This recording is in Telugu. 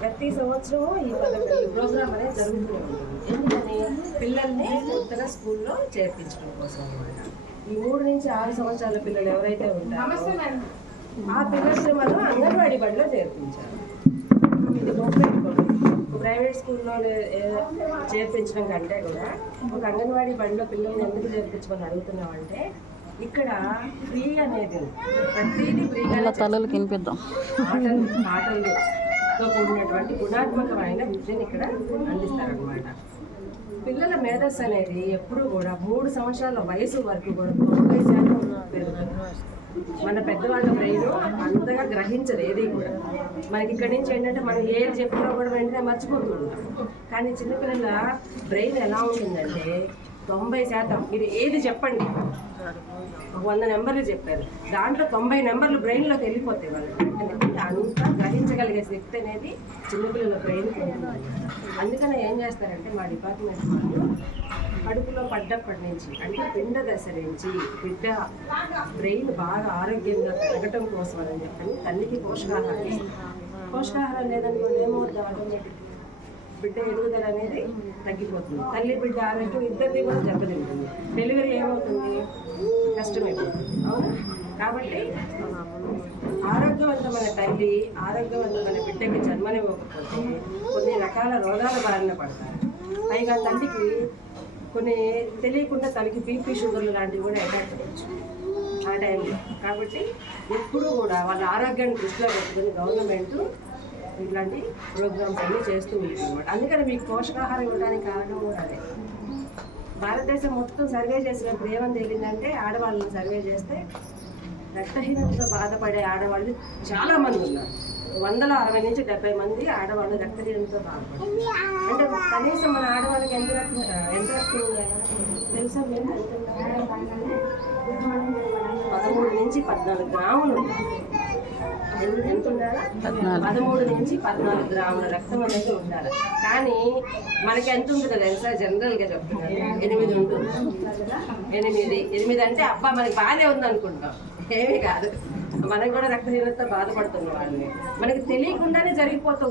ప్రతి సంవత్సరం ఈ ప్రోగ్రామ్ అనేది జరుగుతూనే ఉంటుంది. ఎందుకని పిల్లల్ని కొత్తగా స్కూల్లో చేర్పించడం కోసం ఈ మూడు నుంచి ఆరు సంవత్సరాల పిల్లలు ఎవరైతే ఉంటారో ఆ పిల్లల్ని మనం అంగన్వాడీ బడిలో చేర్పించాలి. ఇది ప్రైవేట్ స్కూల్లో చేర్పించడం కంటే కూడా ఒక అంగన్వాడీ బడిలో పిల్లల్ని ఎందుకు చేర్పించమని అడుగుతున్నామంటే ఇక్కడ ఫ్రీ అనేది. ప్రతిదీ ఫ్రీగా తలలు కినిపిద్దాం. ఆటలు తో కూడినటువంటి గుణాత్మకమైన విద్యను ఇక్కడ అందిస్తారనమాట పిల్లల మేధస్సు అనేది ఎప్పుడు కూడా మూడు సంవత్సరాల వయసు వరకు కూడా తొంభై శాతం పెరుగుతుంది మన పెద్దవాళ్ళ బ్రెయిన్ అంతగా గ్రహించదు ఏది కూడా. మనకి ఇక్కడి నుంచి ఏంటంటే మనం ఏది చెప్పినా కూడా వెంటనే మర్చిపోతుంటాం కానీ చిన్నపిల్లల బ్రెయిన్ ఎలా ఉంటుందంటే తొంభై శాతం. మీరు ఏది చెప్పండి? ఒక వంద నెంబర్లు చెప్పారు. దాంట్లో తొంభై నెంబర్లు బ్రెయిన్లోకి వెళ్ళిపోతాయి వాళ్ళు. ఎందుకంటే అంతా గ్రహించగలిగే శక్తి అనేది చిన్నపిల్లల బ్రెయిన్ అందుకని ఏం చేస్తారంటే మా డిపార్ట్మెంట్ వాళ్ళు కడుపులో పడ్డప్పటి నుంచి అంటే పిండ దశ నుంచి బిడ్డ బ్రెయిన్ బాగా ఆరోగ్యంగా పెరగటం కోసం అని చెప్పని తల్లికి పోషకాహారం పోషకాహారం లేదనుకోండి ఏమవుతుంది ఆటోమేటిక్ బిడ్డ ఎదుగుదల అనేది తగ్గిపోతుంది. తల్లి బిడ్డ ఆరోగ్యం ఇద్దరిది కూడా దెబ్బతింటుంది. డెలివరీ ఏమవుతుంది? కష్టమైపోతుంది. అవునా? కాబట్టి ఆరోగ్యవంతమైన తల్లి ఆరోగ్యవంతమైన బిడ్డకి జన్మనివ్వకపోతే కొన్ని రకాల రోగాల బారిన పడతారు. పైగా తల్లికి కొన్ని తెలియకుండా తనకి బీపీ షుగర్లు లాంటివి కూడా అటాక్ అవ్వచ్చు. ఆ టైంలో కాబట్టి ఎప్పుడూ కూడా వాళ్ళ ఆరోగ్యాన్ని దృష్టిలో పెట్టుకుని గవర్నమెంట్ ఇట్లాంటి ప్రోగ్రామ్స్ అన్నీ చేస్తూ ఉంటుంది అనమాట అందుకని మీకు పోషకాహారం ఇవ్వడానికి కారణం కూడా అదే భారతదేశం మొత్తం సర్వే చేసినప్పుడు ఏమని తేలిందంటే ఆడవాళ్ళని సర్వే చేస్తే రక్తహీనతతో బాధపడే ఆడవాళ్ళు చాలామంది ఉన్నారు. వందల అరవై నుంచి డెబ్బై మంది ఆడవాళ్ళు రక్తహీనతతో బాధపడతారు అంటే కనీసం మన ఆడవాళ్ళకి ఎంత రక్తం ఎంత రక్తం తెలుసా మేము పదమూడు నుంచి పద్నాలుగు గ్రాములు. ఎంత- ఉండాలా? పదమూడు నుంచి పద్నాలుగు గ్రాముల రక్తం అనేది ఉండాలి. కానీ మనకి ఎంత ఉంటుంది తెలుసా? జనరల్గా చెప్తున్నాను. ఎనిమిది ఉంటుంది. ఎనిమిది ఎనిమిది అంటే అబ్బా మనకి బాగానే ఉంది అనుకుంటాం ఏమీ కాదు. మనకు కూడా రక్తహీనత బాధపడుతున్న వాళ్ళని మనకి తెలియకుండానే జరిగిపోతూ